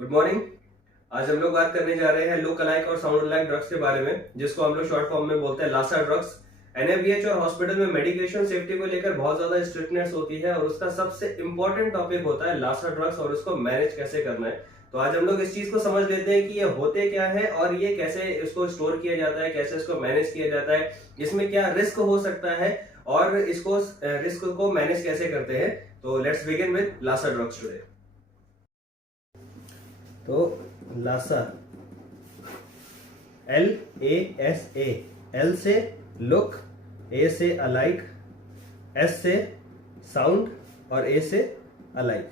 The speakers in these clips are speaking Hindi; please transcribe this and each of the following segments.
Good morning. आज हम लोग बात करने जा रहे हैं लुक अलाइक और साउंड अलाइक ड्रग्स के बारे में, जिसको हम लोग शॉर्ट फॉर्म में बोलते हैं लासा ड्रग्स। एनएबीएच और हॉस्पिटल में मेडिकेशन सेफ्टी को लेकर बहुत ज्यादा स्ट्रिक्टनेस होती है और उसका सबसे इंपॉर्टेंट टॉपिक होता है लासा ड्रग्स और उसको मैनेज कैसे करना है। तो आज हम लोग इस चीज को समझ लेते हैं कि ये होते क्या है और ये कैसे इसको स्टोर किया जाता है, कैसे इसको मैनेज किया जाता है, इसमें क्या रिस्क हो सकता है और इसको रिस्क को मैनेज कैसे करते हैं। तो let's begin with LASA drugs today. तो लासा LASA, L से लुक, A से अलाइक, S से साउंड और A से अलाइक।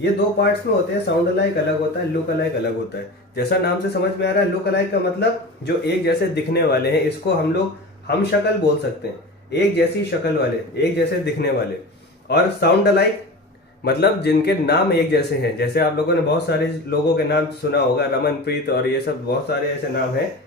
ये दो पार्ट्स में होते हैं। साउंड अलाइक अलग होता है, लुक अलाइक अलग होता है। जैसा नाम से समझ में आ रहा है, लुक अलाइक का मतलब जो एक जैसे दिखने वाले हैं, इसको हम लोग हम शक्ल बोल सकते हैं, एक जैसी शक्ल वाले, एक जैसे दिखने वाले। और साउंड अलाइक मतलब जिनके नाम एक जैसे हैं। जैसे आप लोगों ने बहुत सारे लोगों के नाम सुना होगा, रमनप्रीत और ये सब बहुत सारे ऐसे नाम हैं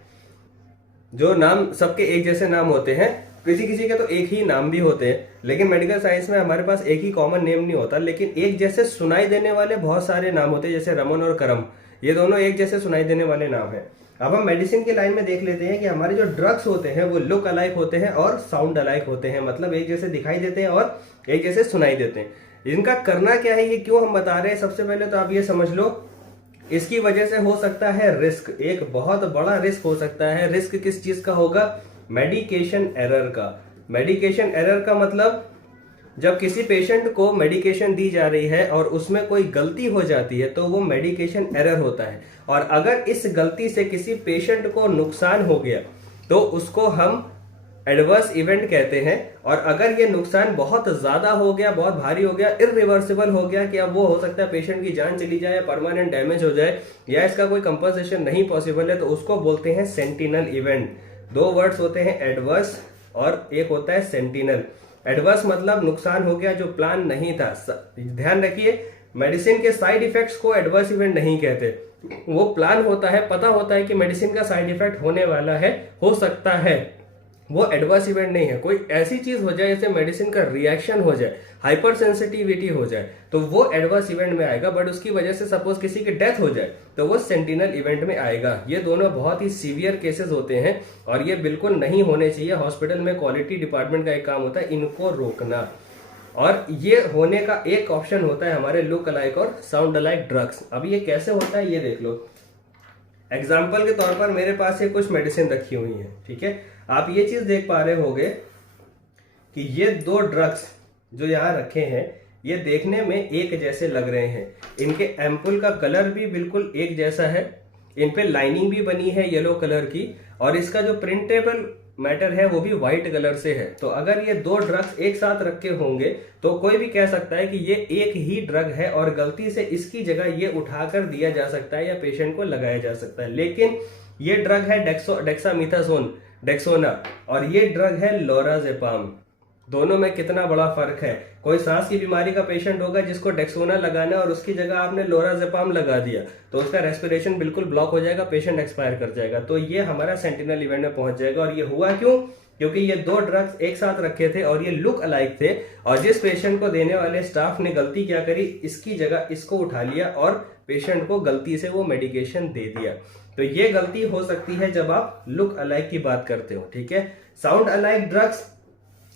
जो नाम सबके एक जैसे नाम होते हैं। किसी किसी के तो एक ही नाम भी होते हैं, लेकिन मेडिकल साइंस में हमारे पास एक ही कॉमन नेम नहीं होता, लेकिन एक जैसे सुनाई देने वाले बहुत सारे नाम होते हैं। जैसे रमन और करम, ये दोनों एक जैसे सुनाई देने वाले नाम है। अब हम मेडिसिन की लाइन में देख लेते हैं कि हमारे जो ड्रग्स होते हैं वो लुक अलाइक होते हैं और साउंड अलाइक होते हैं, मतलब एक जैसे दिखाई देते हैं और एक जैसे सुनाई देते हैं। इनका करना क्या है, ये क्यों हम बता रहे हैं, सबसे पहले तो आप ये समझ लो, इसकी वजह से हो सकता है रिस्क, एक बहुत बड़ा रिस्क हो सकता है। रिस्क किस चीज का होगा? मेडिकेशन एरर का। मेडिकेशन एरर का मतलब जब किसी पेशेंट को मेडिकेशन दी जा रही है और उसमें कोई गलती हो जाती है तो वो मेडिकेशन एरर होता है। और अगर इस गलती से किसी पेशेंट को नुकसान हो गया तो उसको हम एडवर्स इवेंट कहते हैं। और अगर ये नुकसान बहुत ज्यादा हो गया, बहुत भारी हो गया, इरिवर्सिबल हो गया कि अब वो हो सकता है पेशेंट की जान चली जाए, परमानेंट डैमेज हो जाए, या इसका कोई कंपनसेशन नहीं पॉसिबल है, तो उसको बोलते हैं सेंटिनल इवेंट। दो वर्ड्स होते हैं, एडवर्स और एक होता है सेंटिनल। एडवर्स मतलब नुकसान हो गया जो प्लान नहीं था। ध्यान रखिए, मेडिसिन के साइड इफेक्ट्स को एडवर्स इवेंट नहीं कहते। वो प्लान होता है, पता होता है कि मेडिसिन का साइड इफेक्ट होने वाला है, हो सकता है, वो एडवर्स इवेंट नहीं है। कोई ऐसी चीज हो जाए जैसे मेडिसिन का रिएक्शन हो जाए, हाइपर सेंसिटिविटी हो जाए, तो वो एडवर्स इवेंट में आएगा। बट उसकी वजह से सपोज किसी की डेथ हो जाए तो वो सेंटिनल इवेंट में आएगा। ये दोनों बहुत ही सीवियर केसेस होते हैं और ये बिल्कुल नहीं होने चाहिए। हॉस्पिटल में क्वालिटी डिपार्टमेंट का एक काम होता है इनको रोकना। और ये होने का एक ऑप्शन होता है हमारे लुक अलाइक और साउंड अलाइक ड्रग्स। अब ये कैसे होता है ये देख लो। एग्जाम्पल के तौर पर मेरे पास ये कुछ मेडिसिन रखी हुई है, ठीक है। आप ये चीज देख पा रहे होंगे कि ये दो ड्रग्स जो यहाँ रखे हैं ये देखने में एक जैसे लग रहे हैं। इनके एम्पुल का कलर भी बिल्कुल एक जैसा है, इन पे लाइनिंग भी बनी है येलो कलर की, और इसका जो प्रिंटेबल मैटर है वो भी व्हाइट कलर से है। तो अगर ये दो ड्रग्स एक साथ रखे होंगे तो कोई भी कह सकता है कि ये एक ही ड्रग है और गलती से इसकी जगह ये उठाकर दिया जा सकता है या पेशेंट को लगाया जा सकता है। लेकिन ये ड्रग है डेक्सामीथासोन, डेक्सोना, और ये ड्रग है लोराजेपाम। दोनों में कितना बड़ा फर्क है। कोई सांस की बीमारी का पेशेंट होगा जिसको डेक्सोना लगाना है और उसकी जगह आपने लोराजेपाम लगा दिया तो उसका रेस्पिरेशन बिल्कुल ब्लॉक हो जाएगा, पेशेंट एक्सपायर कर जाएगा। तो ये हमारा सेंटिनल इवेंट में पहुंच जाएगा। और ये हुआ क्यों? क्योंकि ये दो ड्रग्स एक साथ रखे थे और ये लुक अलाइक थे, और जिस पेशेंट को देने वाले स्टाफ ने गलती क्या करी, इसकी जगह इसको उठा लिया और पेशेंट को गलती से वो मेडिकेशन दे दिया। तो ये गलती हो सकती है जब आप लुक अलाइक की बात करते हो, ठीक है। साउंड अलाइक ड्रग्स,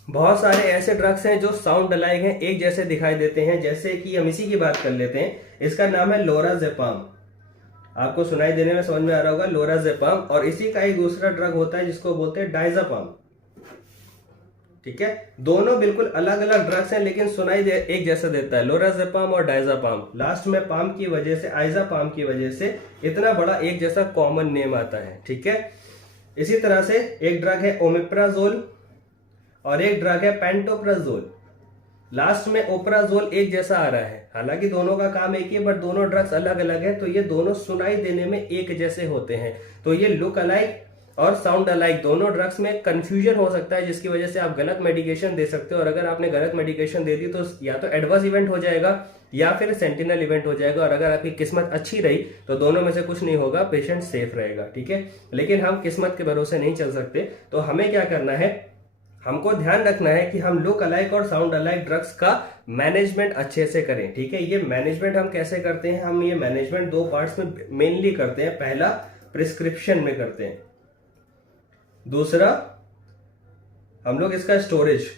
बहुत सारे ऐसे ड्रग्स हैं जो साउंड अलाइक हैं, एक जैसे दिखाई देते हैं। जैसे कि हम इसी की बात कर लेते हैं, इसका नाम है लोराजेपाम। आपको सुनाई देने में समझ में आ रहा होगा, लोराजेपाम। और इसी का एक दूसरा ड्रग होता है जिसको बोलते हैं डायजापाम, ठीक है। दोनों बिल्कुल अलग अलग ड्रग्स हैं लेकिन सुनाई एक जैसा देता है, लोराजेपाम और डायजापाम। लास्ट में पाम की वजह से, आइजापाम की वजह से इतना बड़ा एक जैसा कॉमन नेम आता है, ठीक है। इसी तरह से एक ड्रग है ओमेप्राजोल और एक ड्रग है पेंटोप्राजोल। लास्ट में ओप्राजोल एक जैसा आ रहा है, हालांकि दोनों का काम एक ही, बट दोनों ड्रग्स अलग अलग है। तो ये दोनों सुनाई देने में एक जैसे होते हैं। तो ये लुक अलाइक और साउंड अलाइक दोनों ड्रग्स में कंफ्यूजन हो सकता है, जिसकी वजह से आप गलत मेडिकेशन दे सकते हो। और अगर आपने गलत मेडिकेशन दे दी तो या तो एडवर्स इवेंट हो जाएगा या फिर सेंटिनल इवेंट हो जाएगा। और अगर आपकी किस्मत अच्छी रही तो दोनों में से कुछ नहीं होगा, पेशेंट सेफ रहेगा, ठीक है। लेकिन हम किस्मत के भरोसे नहीं चल सकते, तो हमें क्या करना है, हमको ध्यान रखना है कि हम लुक अलाइक और साउंड अलाइक ड्रग्स का मैनेजमेंट अच्छे से करें। ठीक है, ये मैनेजमेंट हम कैसे करते हैं, हम ये मैनेजमेंट दो पार्ट्स में मेनली करते हैं। पहला प्रिस्क्रिप्शन में करते हैं, दूसरा हम लोग इसका स्टोरेज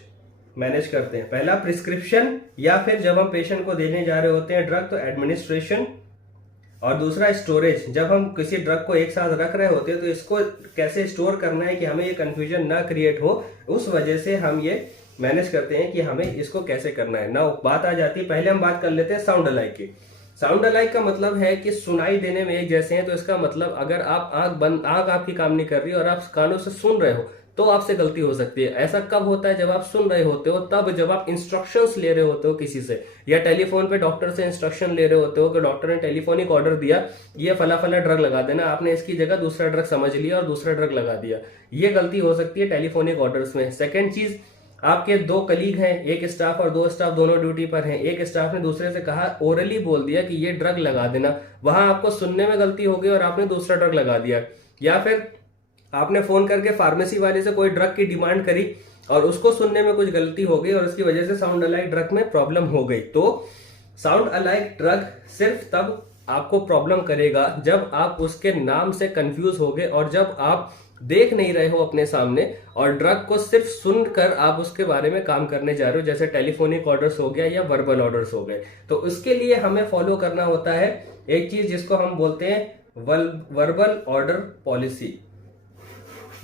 मैनेज करते हैं। पहला प्रिस्क्रिप्शन, या फिर जब हम पेशेंट को देने जा रहे होते हैं ड्रग तो एडमिनिस्ट्रेशन, और दूसरा स्टोरेज, जब हम किसी ड्रग को एक साथ रख रहे होते हैं तो इसको कैसे स्टोर करना है कि हमें ये कंफ्यूजन ना क्रिएट हो, उस वजह से हम ये मैनेज करते हैं कि हमें इसको कैसे करना है। ना बात आ जाती है, पहले हम बात कर लेते हैं साउंड अलाइक की। साउंड अलाइक का मतलब है कि सुनाई देने में एक जैसे हैं, तो इसका मतलब अगर आप आंख आपकी काम नहीं कर रही और आप कानों से सुन रहे हो तो आपसे गलती हो सकती है। ऐसा कब होता है, जब आप सुन रहे होते हो, तब जब आप इंस्ट्रक्शंस ले रहे होते हो किसी से, या टेलीफोन पे डॉक्टर से इंस्ट्रक्शन ले रहे होते हो कि डॉक्टर ने टेलीफोनिक ऑर्डर दिया, ये फला फला ड्रग लगा देना, आपने इसकी जगह दूसरा ड्रग समझ लिया और दूसरा ड्रग लगा दिया। ये गलती हो सकती है टेलीफोनिक ऑर्डर्स में। सेकेंड चीज, आपके दो कलीग हैं, एक स्टाफ और दो स्टाफ दोनों ड्यूटी पर हैं, एक स्टाफ ने दूसरे से कहा, ओरली बोल दिया कि ये ड्रग लगा देना, वहां आपको सुनने में गलती हो गई और आपने दूसरा ड्रग लगा दिया। या फिर आपने फोन करके फार्मेसी वाले से कोई ड्रग की डिमांड करी और उसको सुनने में कुछ गलती हो गई और उसकी वजह से साउंड अलाइक ड्रग में प्रॉब्लम हो गई। तो साउंड अलाइक ड्रग सिर्फ तब आपको प्रॉब्लम करेगा जब आप उसके नाम से कंफ्यूज हो गए और जब आप देख नहीं रहे हो अपने सामने और ड्रग को सिर्फ सुनकर आप उसके बारे में काम करने जा रहे हो, जैसे टेलीफोनिक ऑर्डर्स हो गया या वर्बल ऑर्डर्स हो गए। तो उसके लिए हमें फॉलो करना होता है एक चीज जिसको हम बोलते हैं वर्बल ऑर्डर पॉलिसी।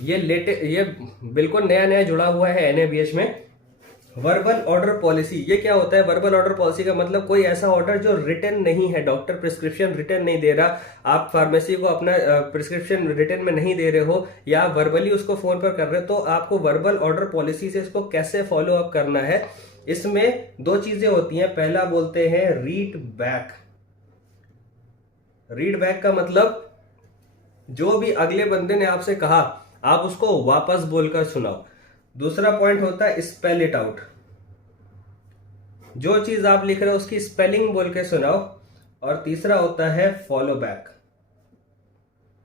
ये बिल्कुल नया जुड़ा हुआ है एनएबीएच में, वर्बल ऑर्डर पॉलिसी। ये क्या होता है, वर्बल ऑर्डर पॉलिसी का मतलब कोई ऐसा ऑर्डर जो रिटन नहीं है, डॉक्टर प्रिस्क्रिप्शन रिटन नहीं दे रहा, आप फार्मेसी को अपना प्रिस्क्रिप्शन रिटन में नहीं दे रहे हो या वर्बली उसको फोन पर कर रहे हो, तो आपको वर्बल ऑर्डर पॉलिसी से इसको कैसे फॉलो अप करना है। इसमें दो चीजें होती हैं, पहला बोलते हैं रीड बैक। रीड बैक का मतलब जो भी अगले बंदे ने आपसे कहा आप उसको वापस बोलकर सुनाओ। दूसरा पॉइंट होता है स्पेल इट आउट, जो चीज आप लिख रहे हो उसकी स्पेलिंग बोल के सुनाओ। और तीसरा होता है फॉलो बैक,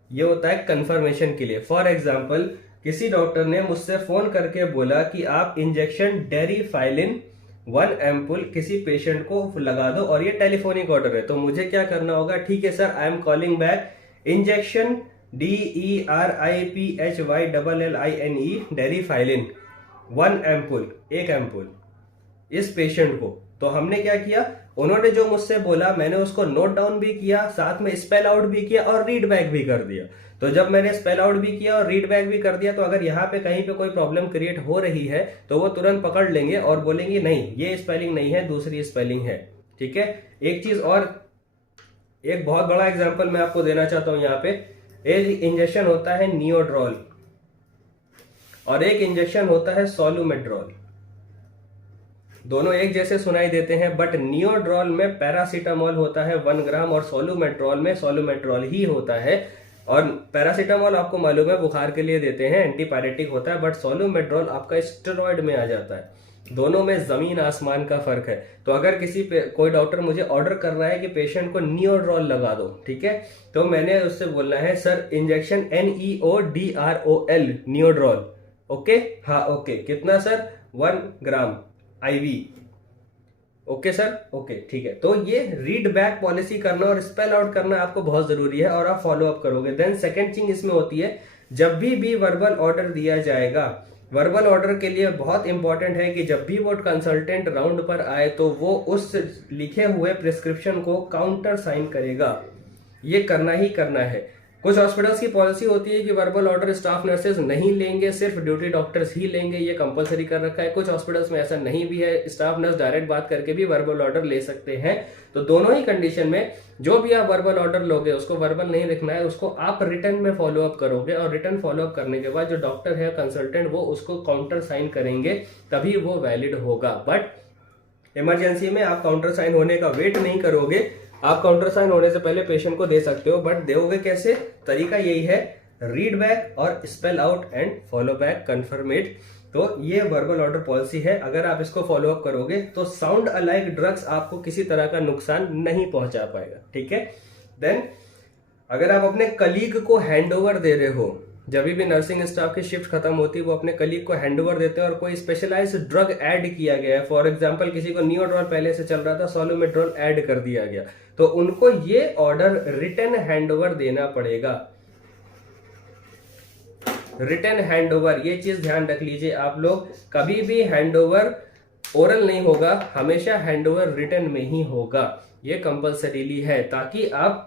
ये होता है कंफर्मेशन के लिए। फॉर एग्जाम्पल, किसी डॉक्टर ने मुझसे फोन करके बोला कि आप इंजेक्शन डेरीफाइलिन 1 एम्पुल किसी पेशेंट को लगा दो और ये टेलीफोनिक ऑर्डर है, तो मुझे क्या करना होगा, ठीक है sir, I am calling back injection DERIPHYLLINE Deriphyllin 1 ampoule, 1 ampoule इस पेशेंट को। तो हमने क्या किया, उन्होंने जो मुझसे बोला मैंने उसको नोट डाउन भी किया, साथ में स्पेल आउट भी किया और रीड बैक भी कर दिया। तो जब मैंने स्पेल आउट भी किया और रीड बैक भी कर दिया, तो अगर यहाँ पे कहीं पे कोई प्रॉब्लम क्रिएट हो रही है तो वो तुरंत पकड़ लेंगे और बोलेंगे नहीं ये स्पेलिंग नहीं है, दूसरी स्पेलिंग है। ठीक है, एक चीज और, एक बहुत बड़ा एग्जाम्पल मैं आपको देना चाहता हूं यहाँ पे। एक इंजेक्शन होता है नियोड्रॉल और एक इंजेक्शन होता है सोलुमेड्रॉल। दोनों एक जैसे सुनाई देते हैं, बट नियोड्रॉल में पैरासीटामोल होता है 1 ग्राम और सोलुमेड्रॉल में सोलुमेड्रॉल ही होता है। और पैरासीटामोल आपको मालूम है बुखार के लिए देते हैं, एंटीपायरेटिक होता है, बट सोलुमेड्रॉल आपका स्टेरॉइड में आ जाता है। दोनों में जमीन आसमान का फर्क है। तो अगर कोई डॉक्टर मुझे ऑर्डर कर रहा है कि पेशेंट को नियोड्रॉल लगा दो, ठीक है, तो मैंने उससे बोलना है सर इंजेक्शन NEODROL नियोड्रॉल। ओके, हाँ ओके, कितना सर, 1 ग्राम IV। ओके सर, ओके ठीक है। तो ये रीड बैक पॉलिसी करना और स्पेल आउट करना आपको बहुत जरूरी है और आप फॉलो अप करोगे। देन सेकेंड थिंग इसमें होती है, जब भी वर्बल ऑर्डर दिया जाएगा, वर्बल ऑर्डर के लिए बहुत इंपॉर्टेंट है कि जब भी वो कंसल्टेंट राउंड पर आए तो वो उस लिखे हुए प्रिस्क्रिप्शन को काउंटर साइन करेगा। ये करना ही करना है। कुछ हॉस्पिटल्स की पॉलिसी होती है कि वर्बल ऑर्डर स्टाफ नर्सेज नहीं लेंगे, सिर्फ ड्यूटी डॉक्टर्स ही लेंगे, ये कंपलसरी कर रखा है। कुछ हॉस्पिटल्स में ऐसा नहीं भी है, स्टाफ नर्स डायरेक्ट बात करके भी वर्बल ऑर्डर ले सकते हैं। तो दोनों ही कंडीशन में जो भी आप वर्बल ऑर्डर लोगे उसको वर्बल नहीं लिखना है, उसको आप रिटर्न में फॉलो अप करोगे और रिटर्न फॉलो अप करने के बाद जो डॉक्टर है कंसल्टेंट वो उसको काउंटर साइन करेंगे, तभी वो वैलिड होगा। बट इमरजेंसी में आप काउंटर साइन होने का वेट नहीं करोगे, आप काउंटर साइन होने से पहले पेशेंट को दे सकते हो, बट दोगे कैसे, तरीका यही है, रीड बैक और spell out and follow back confirmed. तो ये वर्बल ऑर्डर पॉलिसी है, अगर आप इसको फॉलो अप करोगे तो साउंड अलाइक ड्रग्स आपको किसी तरह का नुकसान नहीं पहुंचा पाएगा। ठीक है, देन अगर आप अपने कलीग को हैंड ओवर दे रहे हो जब भी नर्सिंग स्टाफ की शिफ्ट खत्म होती है वो अपने कलीग को हैंडओवर देते हैं और कोई स्पेशलाइज ड्रग ऐड किया गया है, फॉर एग्जांपल किसी को नियोड्रोल पहले से चल रहा था, सॉलोमेड्रोल ऐड कर दिया गया, तो उनको ये ऑर्डर रिटन हैंडओवर देना पड़ेगा। रिटन हैंडओवर, ये चीज ध्यान रख लीजिए आप लोग, कभी भी हैंडओवर ओरल नहीं होगा, हमेशा हैंडओवर रिटन में ही होगा, ये कंपल्सरीली है, ताकि आप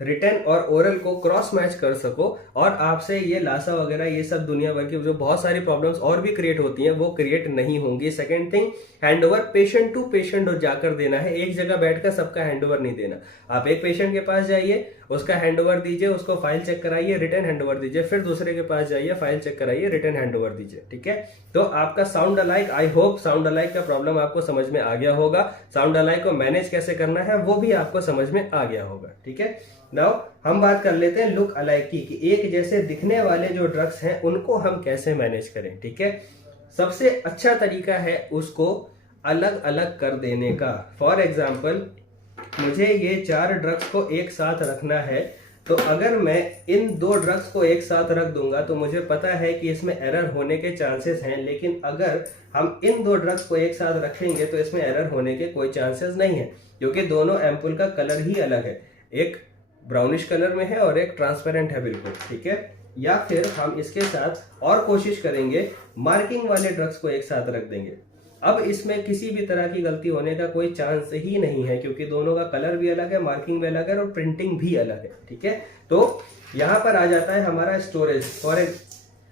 रिटन और ओरल को क्रॉस मैच कर सको और आपसे ये लासा वगैरह ये सब दुनिया भर की जो बहुत सारी प्रॉब्लम्स और भी क्रिएट होती हैं वो क्रिएट नहीं होंगी। Second thing, handover patient to patient जाकर देना है, एक जगह बैठकर सबका हैंडओवर नहीं देना। आप एक पेशेंट के पास जाइए, उसका हैंडओवर दीजिए, उसको फाइल चेक कराइए, रिटर्न हैंडओवर दीजिए, फिर दूसरे के पास जाइए, फाइल चेक कराइए, रिटर्न हैंडओवर दीजिए, ठीक है। तो आपका sound alike, I hope sound alike का प्रॉब्लम आपको समझ में आ गया होगा, साउंड अलाइक को मैनेज कैसे करना है वो भी आपको समझ में आ गया होगा, ठीक है। नाउ हम बात कर लेते हैं लुक अलाइक की, कि एक जैसे दिखने वाले जो ड्रग्स हैं उनको हम कैसे मैनेज करें, ठीक है। सबसे अच्छा तरीका है उसको अलग अलग कर देने का। फॉर एग्जाम्पल, मुझे ये 4 ड्रग्स को एक साथ रखना है, तो अगर मैं इन 2 ड्रग्स को एक साथ रख दूंगा तो मुझे पता है कि इसमें एरर होने के चांसेस हैं, लेकिन अगर हम इन 2 ड्रग्स को एक साथ रखेंगे तो इसमें एरर होने के कोई चांसेस नहीं है, क्योंकि दोनों एम्पुल का कलर ही अलग है, एक ब्राउनिश कलर में है और एक ट्रांसपेरेंट है बिल्कुल, ठीक है। या फिर हम इसके साथ और कोशिश करेंगे, मार्किंग वाले ड्रग्स को एक साथ रख देंगे। अब इसमें किसी भी तरह की गलती होने का कोई चांस ही नहीं है, क्योंकि दोनों का कलर भी अलग है, मार्किंग भी अलग है और प्रिंटिंग भी अलग है, ठीक है। तो यहाँ पर आ जाता है हमारा स्टोरेज। और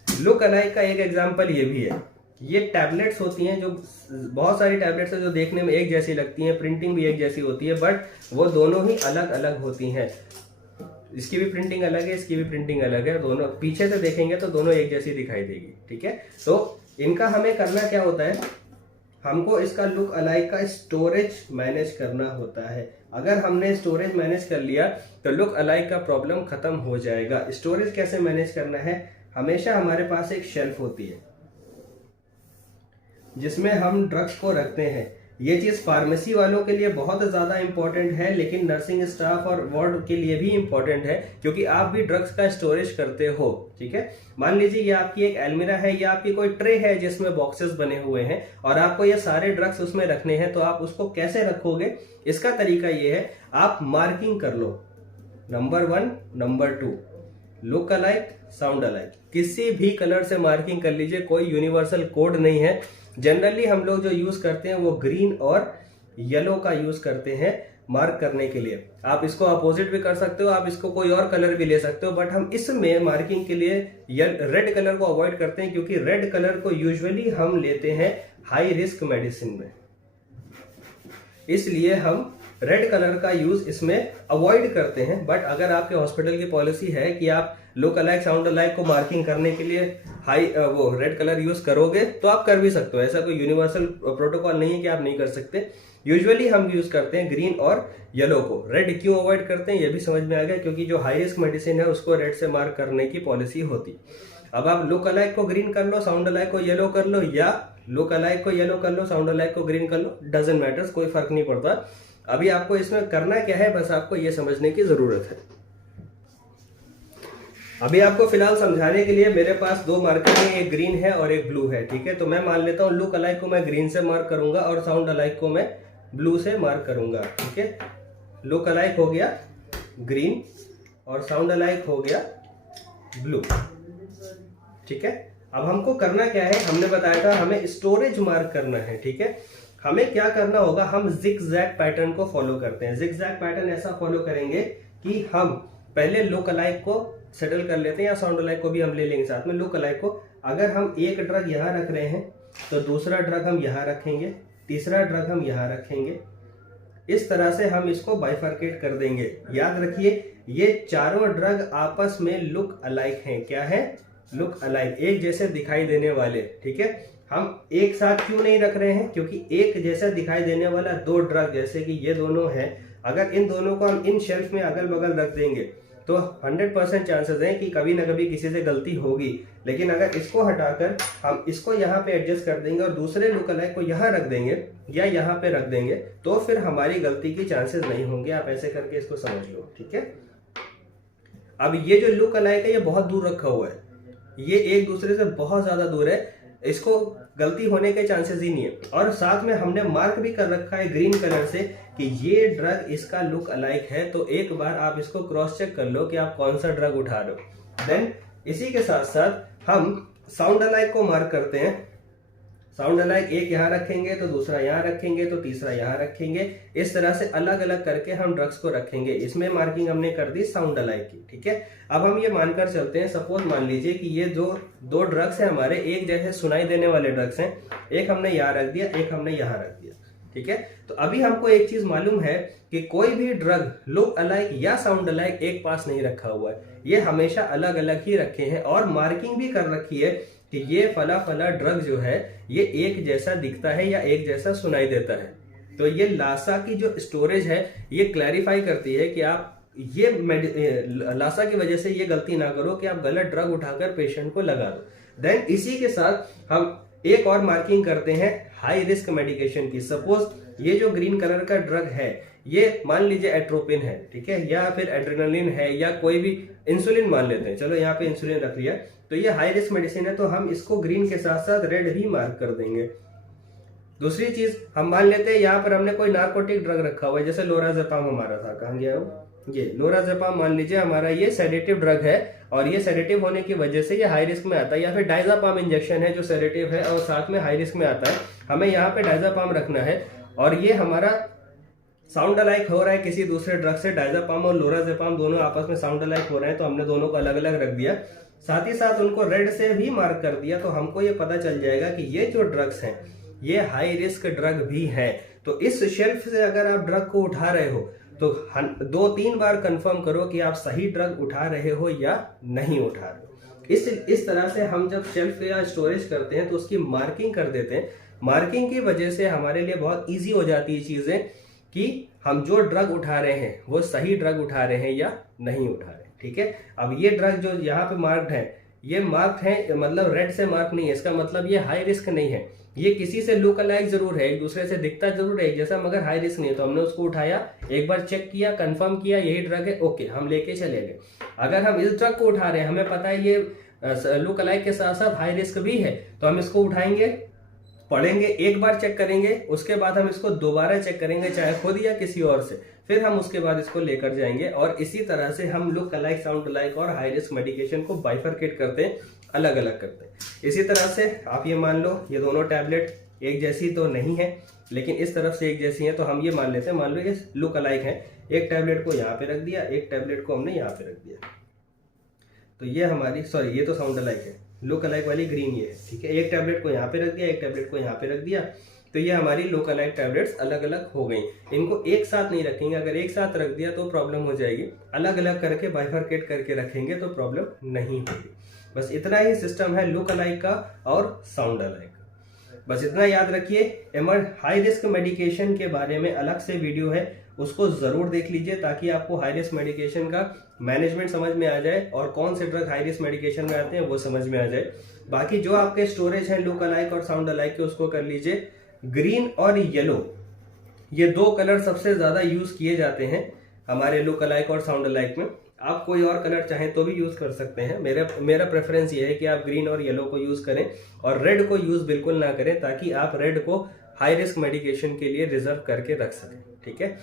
लुक अलाइक का एक एग्जाम्पल ये भी है, ये टैबलेट्स होती हैं, जो बहुत सारी टैबलेट्स हैं जो देखने में एक जैसी लगती हैं, प्रिंटिंग भी एक जैसी होती है, बट वो दोनों ही अलग अलग होती हैं। इसकी भी प्रिंटिंग अलग है, इसकी भी प्रिंटिंग अलग है, दोनों पीछे से देखेंगे तो दोनों एक जैसी दिखाई देगी, ठीक है। तो इनका हमें करना क्या होता है, हमको इसका लुक अलाइक का स्टोरेज मैनेज करना होता है। अगर हमने स्टोरेज मैनेज कर लिया तो लुक अलाइक का प्रॉब्लम खत्म हो जाएगा। स्टोरेज कैसे मैनेज करना है, हमेशा हमारे पास एक शेल्फ होती है जिसमें हम ड्रग्स को रखते हैं। ये चीज फार्मेसी वालों के लिए बहुत ज्यादा इंपॉर्टेंट है, लेकिन नर्सिंग स्टाफ और वार्ड के लिए भी इंपॉर्टेंट है, क्योंकि आप भी ड्रग्स का स्टोरेज करते हो, ठीक है। मान लीजिए ये आपकी एक अलमीरा है या आपकी कोई ट्रे है जिसमें बॉक्सेस बने हुए हैं और आपको ये सारे ड्रग्स उसमें रखने हैं, तो आप उसको कैसे रखोगे, इसका तरीका ये है, आप मार्किंग कर लो, number 1, number 2, look alike, sound alike, किसी भी कलर से मार्किंग कर लीजिए, कोई यूनिवर्सल कोड नहीं है। जनरली हम लोग जो यूज करते हैं वो ग्रीन और येलो का यूज करते हैं मार्क करने के लिए। आप इसको अपोजिट भी कर सकते हो, आप इसको कोई और कलर भी ले सकते हो, बट हम इसमें मार्किंग के लिए रेड कलर को अवॉइड करते हैं, क्योंकि रेड कलर को यूजुअली हम लेते हैं हाई रिस्क मेडिसिन में, इसलिए हम रेड कलर का यूज इसमें अवॉइड करते हैं। बट अगर आपके हॉस्पिटल की पॉलिसी है कि आप लुक अलाइक, साउंड अलाइक को मार्किंग करने के लिए वो रेड कलर यूज करोगे तो आप कर भी सकते हो, ऐसा कोई यूनिवर्सल प्रोटोकॉल नहीं है कि आप नहीं कर सकते। यूजुअली हम यूज करते हैं ग्रीन और येलो को। रेड क्यों अवॉइड करते हैं ये भी समझ में आ गया, क्योंकि जो हाई रिस्क मेडिसिन है उसको रेड से मार्क करने की पॉलिसी होती। अब आप लुक अलाइक को ग्रीन कर लो, साउंड अलाइक को येलो कर लो, या लुक अलाइक को येलो कर लो, साउंड अलाइक को ग्रीन कर लो, डजंट मैटर्स, कोई फर्क नहीं पड़ता। अभी आपको इसमें करना क्या है, बस आपको ये समझने की जरूरत है। अभी आपको फिलहाल समझाने के लिए मेरे पास 2 मार्कर हैं, एक ग्रीन है और एक ब्लू है, ठीक है। तो मैं मान लेता हूं लुक अलाइक को मैं ग्रीन से मार्क करूंगा और साउंड अलाइक को मैं ब्लू से मार्क करूंगा, ठीक है। लुक अलाइक हो गया ग्रीन और साउंड अलाइक हो गया ब्लू, ठीक है। अब हमको करना क्या है, हमने बताया था हमें स्टोरेज मार्क करना है, ठीक है। हमें क्या करना होगा, हम जिग-जैग पैटर्न को फॉलो करते हैं। जिग-जैग पैटर्न ऐसा फॉलो करेंगे कि हम पहले लुक अलाइक को सेटल कर लेते हैं, या साउंड अलाइक को भी हम ले लेंगे साथ में। लुक अलाइक को अगर हम एक ड्रग यहाँ रख रहे हैं तो दूसरा ड्रग हम यहाँ रखेंगे, तीसरा ड्रग हम यहाँ रखेंगे, इस तरह से हम इसको बाइफर्केट कर देंगे। याद रखिए ये चारों ड्रग आपस में लुक अलाइक हैं। क्या है, लुक अलाइक, एक जैसे दिखाई देने वाले, ठीक है। हम एक साथ क्यों नहीं रख रहे हैं, क्योंकि एक जैसा दिखाई देने वाला 2 ड्रग जैसे कि ये दोनों हैं, अगर इन दोनों को हम इन शेल्फ में अगल बगल रख देंगे तो 100% चांसेस हैं कि कभी ना कभी किसी से गलती होगी। लेकिन अगर इसको हटाकर हम इसको यहाँ पे एडजस्ट कर देंगे और दूसरे लुक अलाइक को यहाँ रख देंगे या यहाँ पे रख देंगे, तो फिर हमारी गलती की चांसेस नहीं होंगे। आप ऐसे करके इसको समझ लो, ठीक है। अब ये जो लुक अलाइक है ये बहुत दूर रखा हुआ है, ये एक दूसरे से बहुत ज्यादा दूर है, इसको गलती होने के चांसेस ही नहीं है। और साथ में हमने मार्क भी कर रखा है ग्रीन कलर से कि ये ड्रग इसका लुक अलाइक है, तो एक बार आप इसको क्रॉस चेक कर लो कि आप कौन सा ड्रग उठा रहे हो। देन इसी के साथ साथ हम साउंड अलाइक को मार्क करते हैं। साउंड अलाइक एक यहाँ रखेंगे तो दूसरा यहाँ रखेंगे तो तीसरा यहाँ रखेंगे, इस तरह से अलग अलग करके हम ड्रग्स को रखेंगे। इसमें मार्किंग हमने कर दी साउंड अलाइक की, ठीक है। अब हम ये मानकर चलते हैं, सपोज मान लीजिए कि ये जो दो ड्रग्स हैं हमारे एक जैसे सुनाई देने वाले ड्रग्स हैं, एक हमने यहाँ रख दिया, एक हमने यहाँ रख दिया, ठीक है। तो अभी हमको एक चीज मालूम है कि कोई भी ड्रग लुक अलाइक या साउंड अलाइक एक पास नहीं रखा हुआ है, ये हमेशा अलग अलग ही रखे हैं और मार्किंग भी कर रखी है कि ये फला फला ड्रग जो है ये एक जैसा दिखता है या एक जैसा सुनाई देता है। तो ये लासा की जो स्टोरेज है ये क्लैरिफाई करती है कि आप ये लासा की वजह से ये गलती ना करो कि आप गलत ड्रग उठाकर पेशेंट को लगा दो। देन इसी के साथ हम एक और मार्किंग करते हैं हाई रिस्क मेडिकेशन की। सपोज ये जो ग्रीन कलर का ड्रग है ये मान लीजिए एट्रोपिन है, ठीक है, या फिर एड्रेनालिन है या कोई भी इंसुलिन मान लेते हैं, चलो यहाँ पे इंसुलिन रख लिया, तो ये हाई रिस्क मेडिसिन है तो हम इसको ग्रीन के साथ साथ रेड भी मार्क कर देंगे। दूसरी चीज हम मान लेते हैं यहाँ पर हमने कोई नार्कोटिक ड्रग रखा हुआ है, जैसे लोराजेपाम हमारा था, कहाँ गया वो, ये लोराजेपाम मान लीजिए हमारा ये सेडेटिव ड्रग है और ये सेडेटिव होने की वजह से ये हाई रिस्क में आता है। या फिर डायजापाम इंजेक्शन है जो सेडेटिव है और साथ में हाई रिस्क में आता है, हमें यहाँ पे डायजापाम रखना है और ये हमारा साउंड अलाइक हो रहा है किसी दूसरे ड्रग से। डायजापाम और लोराजेपाम दोनों आपस में साउंड अलाइक हो रहे हैं तो हमने दोनों को अलग अलग रख दिया, साथ ही साथ उनको रेड से भी मार्क कर दिया, तो हमको ये पता चल जाएगा कि ये जो ड्रग्स हैं ये हाई रिस्क ड्रग भी है। तो इस शेल्फ से अगर आप ड्रग को उठा रहे हो तो 2-3 बार कंफर्म करो कि आप सही ड्रग उठा रहे हो या नहीं उठा रहे हो। इस तरह से हम जब शेल्फ या स्टोरेज करते हैं तो उसकी मार्किंग कर देते हैं। मार्किंग की वजह से हमारे लिए बहुत ईजी हो जाती है चीजें कि हम जो ड्रग उठा रहे हैं वो सही ड्रग उठा रहे हैं या नहीं उठा रहे, ठीक है। अब ये ड्रग जो यहाँ पे मार्क्ड है ये मार्क्ड है, मतलब रेड से मार्क नहीं है, इसका मतलब ये हाई रिस्क नहीं है। ये किसी से लुक अलाइक जरूर है, एक दूसरे से दिखता जरूर है एक जैसा, मगर हाई रिस्क नहीं है। तो हमने उसको उठाया, एक बार चेक किया, कंफर्म किया यही ड्रग है, ओके हम लेके चले गए। अगर हम इस ड्रग को उठा रहे हैं, हमें पता है ये लुक अलाइक के साथ साथ हाई रिस्क भी है, तो हम इसको उठाएंगे, पढ़ेंगे, एक बार चेक करेंगे, उसके बाद हम इसको दोबारा चेक करेंगे चाहे खुद या किसी और से, फिर हम उसके बाद इसको लेकर जाएंगे। और इसी तरह से हम लुक अलाइक, साउंड अलाइक और हाई रिस्क मेडिकेशन को बाइफरकेट करते हैं, अलग अलग करते हैं। इसी तरह से आप ये मान लो ये दोनों टैबलेट एक जैसी तो नहीं है लेकिन इस तरफ से एक जैसी है, तो हम ये मान लेते हैं, मान लो ये लुक अलाइक है, एक टैबलेट को यहाँ पे रख दिया, एक टैबलेट को हमने यहाँ पे रख दिया, तो ये हमारी, सॉरी ये तो साउंड अलाइक है, लुक अलाइक वाली ग्रीन ये है, ठीक है। एक टैबलेट को यहाँ पे रख दिया, एक टैबलेट को यहाँ पे रख दिया, तो ये हमारी लुक अलाइक टैबलेट्स अलग अलग हो गई। इनको एक साथ नहीं रखेंगे, अगर एक साथ रख दिया तो प्रॉब्लम हो जाएगी, अलग अलग करके बाइफरकेट करके रखेंगे तो प्रॉब्लम नहीं होगी। बस इतना ही सिस्टम है लुक अलाइक का और साउंड अलाइक। बस इतना याद रखिए। हाई रिस्क मेडिकेशन के बारे में अलग से वीडियो है, उसको जरूर देख लीजिए ताकि आपको हाई रिस्क मेडिकेशन का मैनेजमेंट समझ में आ जाए और कौन से ड्रग हाई रिस्क मेडिकेशन में आते हैं वो समझ में आ जाए। बाकी जो आपके स्टोरेज है लुक अलाइक और साउंड अलाइक के, उसको कर लीजिए। ग्रीन और येलो ये दो कलर सबसे ज्यादा यूज किए जाते हैं हमारे लुक अलाइक और साउंड अलाइक में। आप कोई और कलर चाहें तो भी यूज कर सकते हैं, मेरा प्रेफरेंस ये है कि आप ग्रीन और येलो को यूज करें और रेड को यूज बिल्कुल ना करें, ताकि आप रेड को हाई रिस्क मेडिकेशन के लिए रिजर्व करके रख सकें, ठीक है।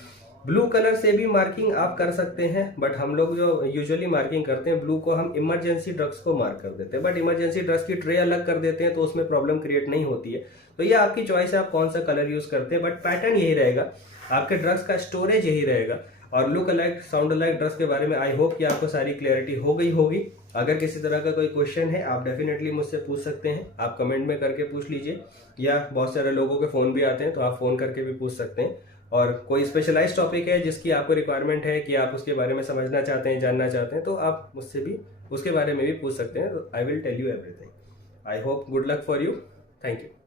ब्लू कलर से भी मार्किंग आप कर सकते हैं, बट हम लोग जो यूजुअली मार्किंग करते हैं ब्लू को, हम इमरजेंसी ड्रग्स को मार्क कर देते हैं, बट इमरजेंसी ड्रग्स की ट्रे अलग कर देते हैं तो उसमें प्रॉब्लम क्रिएट नहीं होती है। तो ये आपकी चॉइस है आप कौन सा कलर यूज करते हैं, बट पैटर्न यही रहेगा, आपके ड्रग्स का स्टोरेज यही रहेगा। और look alike, sound alike drugs के बारे में आई होप कि आपको सारी क्लियरिटी हो गई होगी। अगर किसी तरह का कोई क्वेश्चन है आप डेफिनेटली मुझसे पूछ सकते हैं, आप कमेंट में करके पूछ लीजिए, या बहुत सारे लोगों के फ़ोन भी आते हैं तो आप फ़ोन करके भी पूछ सकते हैं। और कोई स्पेशलाइज्ड टॉपिक है जिसकी आपको रिक्वायरमेंट है कि आप उसके बारे में समझना चाहते हैं, जानना चाहते हैं, तो आप मुझसे भी उसके बारे में भी पूछ सकते हैं। I will tell you everything. I hope good luck for you. Thank you.